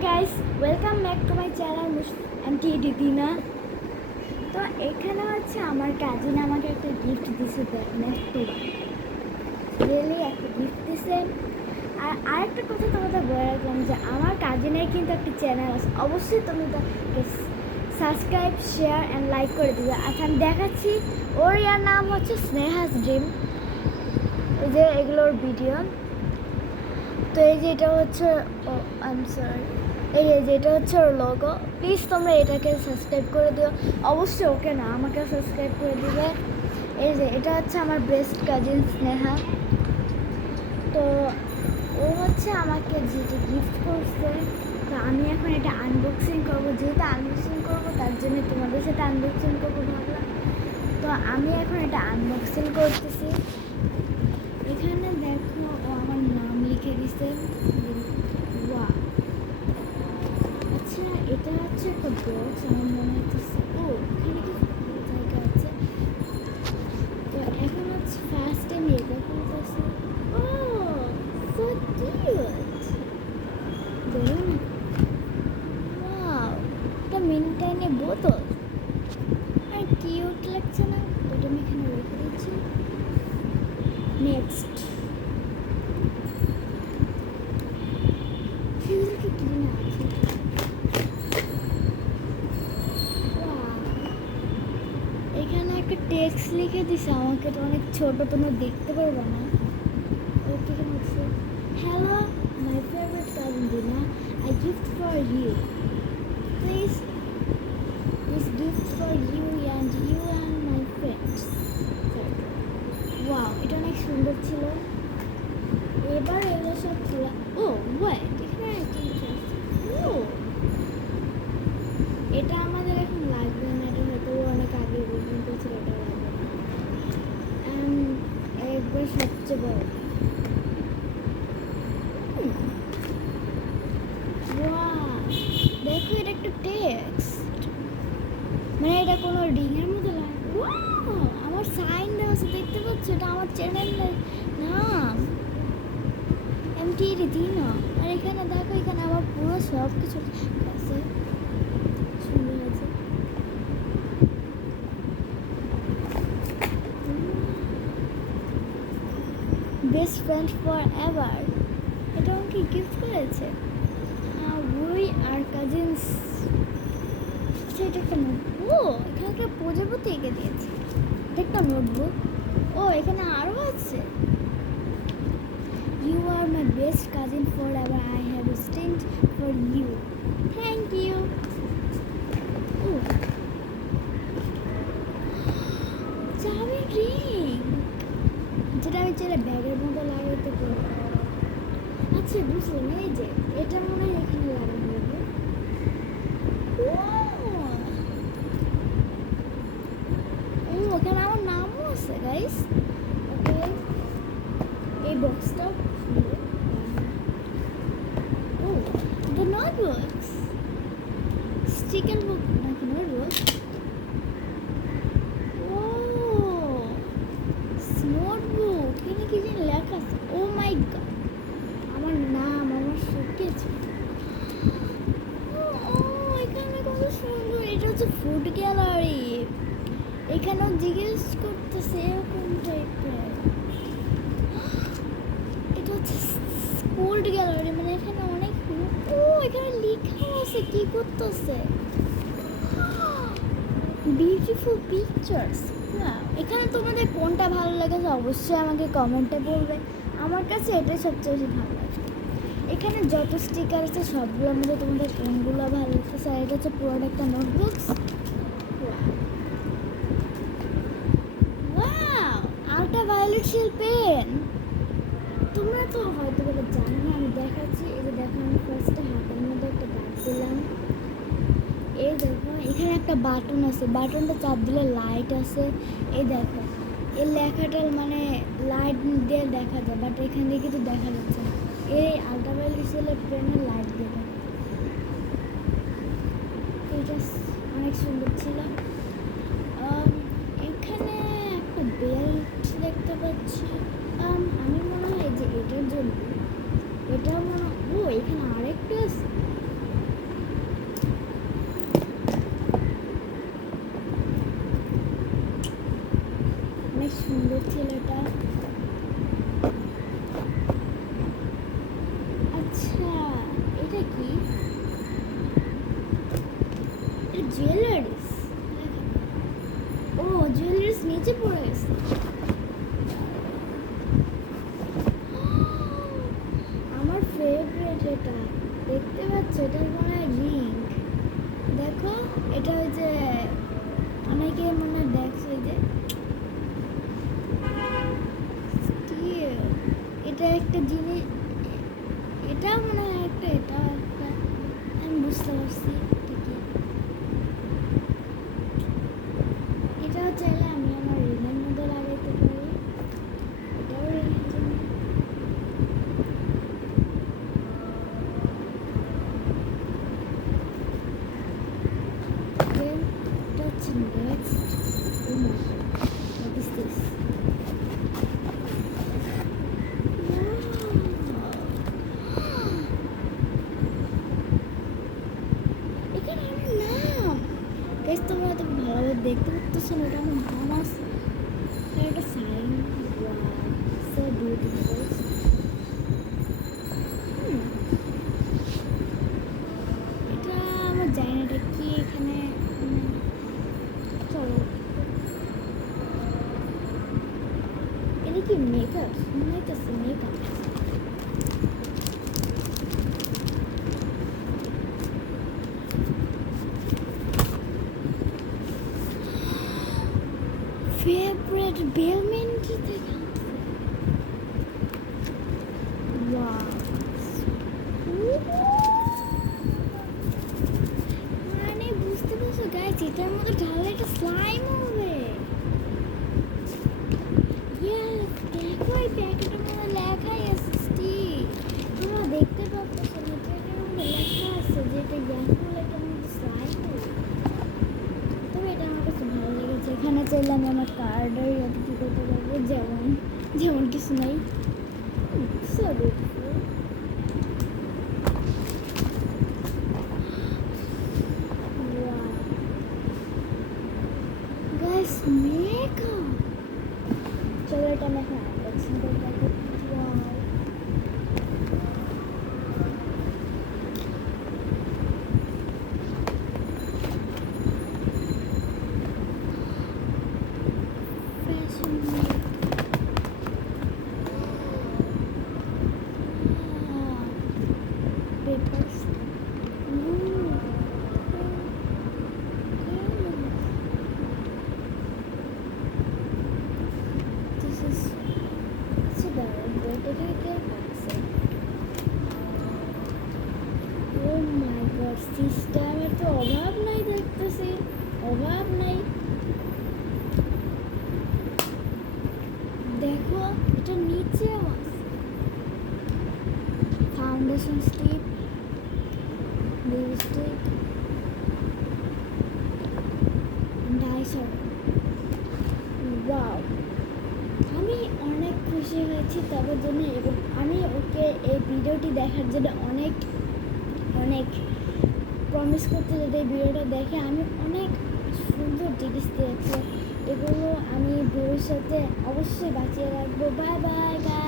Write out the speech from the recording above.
guys, welcome back to my channel MT Didina. তো এখানে হচ্ছে আমার কাজিন আমাকে একটা গিফট দিয়েছে, দেখেন একটু রিয়েলি একটা গিফট দিয়েছে। আর আরেকটা কথা তোমাদের বলে রাখলাম যে আমার কাজিনের কিন্তু একটা চ্যানেল আছে, অবশ্যই তুমি তাকে সাবস্ক্রাইব শেয়ার অ্যান্ড লাইক করে দিবে। আচ্ছা আমি দেখাচ্ছি, ওর ইয়ার নাম হচ্ছে স্নেহাস ড্রিম। এই যে এগুলোর ভিডিও। তো এই যে এটা হচ্ছে আই এম সরি, এই যে এটা হচ্ছে ওর লোগো। প্লিজ তোমরা এটাকে সাবস্ক্রাইব করে দিও, অবশ্যই ওকে না আমাকে সাবস্ক্রাইব করে দিবে। এই যে এটা হচ্ছে আমার বেস্ট কাজিন স্নেহা। তো ও হচ্ছে আমাকে যেটা গিফট করছে, তো আমি এখন এটা আনবক্সিং করবো। যেহেতু আনবক্সিং করবো তার জন্য তোমাদের সাথে আনবক্সিং করবো ভাবলাম। তো আমি এখন এটা আনবক্সিং করতেছি। এখানে দেখো ও আমার নাম লিখে দিছে। আচ্ছা এটা হচ্ছে একটা বক্স, আমার মনে হচ্ছে ও এখানে কি জায়গা আছে। তো এখন হচ্ছে ফার্স্ট টাইম এটা খুলতেছে। ও সো কিউট, দেখুন ওয়াও, এটা মিনটাইনে বোতল আর কিউট লাগছে না? ওটা আমি এখানে রেখে দিচ্ছি। নেক্সট এখানে একটা টেক্সট লিখে দিছে আমাকে, তো অনেক ছোট, তোমরা দেখতে পারবে না। Hello my favourite cousin Dina, I gift for you, please this gift for you and my friends. Wow, এটা অনেক সুন্দর ছিল। এবার এগুলো সব খোলা। ও ওয়েট, এখানে ও এটা আমাদের এখন লাগবে না, এটা হয়তো অনেক আগে পর্যন্ত ছিল, এটা লাগবে না। একবার সবচেয়ে বড়, দেখো এটা একটা টেক্সট, মানে এটা কোনো রিংয়ের মধ্যে লাগে। আমার সাইন দেওয়া আছে, দেখতে পাচ্ছ? এটা আমার চ্যানেলের নাম MT Didina। আর এখানে দেখো, এখানে আমার পুরো সব কিছু আছে, সুন্দর আছে। বেস্ট ফ্রেন্ড ফর এভার, এটা আমাকে গিফট করেছে। We are cousins. আচ্ছা এটা একটা নোটবুক, এখানে একটা প্রজাপতি এঁকে দিয়েছে। এটা একটা নোটবুক। ও এখানে আরও আছে। You are my best cousin forever, I have stand for you, thank you. চাবি রিং, যেটা আমি চাইলে ব্যাগের মধ্যে লাগাইতে পারবো। আচ্ছা বুঝলাম, এই যে এটা মনে হয় এখানে লাগানো হবে। ও এখানে আমার নামও আছে গাইস। ওকে এই বক্সটা খুলে, ও দ্য নোটবুকস, স্টিকার বুক নাকি নোটবুক। নোটবুক, এখানে কি যেন লেখা আছে। ও মাই গড, আমার নাম, আমার শোকেজ। ও এখানে কত সুন্দর, এটা হচ্ছে ফুড গ্যালারি। এখানেও জিজ্ঞেস করতেছে এরকম টাইপের। এটা হচ্ছে ফুড গ্যালারি, মানে এখানে অনেক, ও এখানে লেখা আছে কি করতেছে, বিউটিফুল পিকচার্স। এখানে তোমাদের কোনটা ভালো লেগেছে অবশ্যই আমাকে কমেন্টে বলবে। আমার কাছে এটাই সবচেয়ে বেশি ভালো লাগে। এখানে যত স্টিকার আছে সবগুলোর মধ্যে তোমাদের কোনগুলো ভালো লাগতেছে। আর এটা হচ্ছে পুরোটা একটা notebooks. Wow, ultraviolet shell pen. তোমরা তো হয়তো বলে জানো না, আমি দেখাচ্ছি। এই যে দেখো, আমি ফার্স্টে হাতের মধ্যে একটা দাগ দিলাম। এই দেখো এখানে একটা বাটন আছে, বাটনটা চাপ দিলে লাইট আছে। এই দেখো এই লেখাটা মানে লাইট দিয়ে দেখা যায়, বাট এখান থেকে কিন্তু দেখা যাচ্ছে না। এই আল্ট্রাভায়োলেট সেলের পেনের লাইট দেবে। এটা অনেক সুন্দর ছিল। এখানে একটা বেল্ট দেখতে পাচ্ছি। আমি মনে হয় যে এটার জন্য, এটাও মনে, ও এখানে আরেকটা আছে। জুয়েলারিস, ও জুয়েলারিস নিচে পড়ে গেছে। আমার ফেভারিট এটা, দেখতে পাচ্ছ এটার মনে হয় রিং। দেখো এটা ওই যে অনেকে মনে হয় দেখছো ওই যে steel, এটা একটা জিনিস, এটা মনে হয় একটা, এটা একটা, আমি বুঝতে পারছি এটা কি। এটাও চাইলে আমি আমার রিলের মধ্যে লাগাইতে পারি, এটাও রিলের জন্য। Then এটা হচ্ছে নেক্সট। What is this? এখানে আমার নাম, গাইস তোমরা হয়তো ভালোভাবে দেখতে পাচ্ছ না, এটা আমার নাম আছে, একটা সাইন। So beautiful. এটা আমার জানি না এটা কি এখানে, চলো এটা কি মেকআপ মনে হইতেছে, মেকআপ। ফেভারিট বেলমেন্টি থেকে মানে বুঝতে পারছো গাইস, এটার মধ্যে ঢালে একটা স্লাইম হবে। ইয়েস, দেখো এই প্যাকেটের মধ্যে লেখাই আছে স্টিক, তোমরা দেখতে পাচ্ছ না, এটার মধ্যে লেখা আছে যে এটা গ্যাসগুলো এটার মধ্যে স্লাইম হবে। তবে এটা আমার কাছে ভালো লেগেছে। এখানে চাইলে আমি আমার কার্ডের ইয়াতে কী করতে পারবো, যেমন যেমন কিছু নেই। So beautiful. Wow. Guys, makeup. চলো এটা আমি এখন আনবক্সিং করে দেখো। Wow. Fashion makeup. Papers. Ooh. This is so beautiful. Oh my god, সিস্টেমের তো অভাব নাই দেখতেছি, অভাব নাই। দেখো এটা নিচেও আছে, foundation stick, lipstick, eyeshadow. Wow, আমি অনেক খুশি হয়েছি তাদের জন্য, এবং আমি ওকে এই ভিডিওটি দেখার জন্য অনেক অনেক প্রমিস করতে, যদি এই ভিডিওটা দেখে আমি অনেক সুন্দর জিনিস দিয়েছি, এগুলো আমি ভবিষ্যতে অবশ্যই বাঁচিয়ে রাখবো। Bye bye.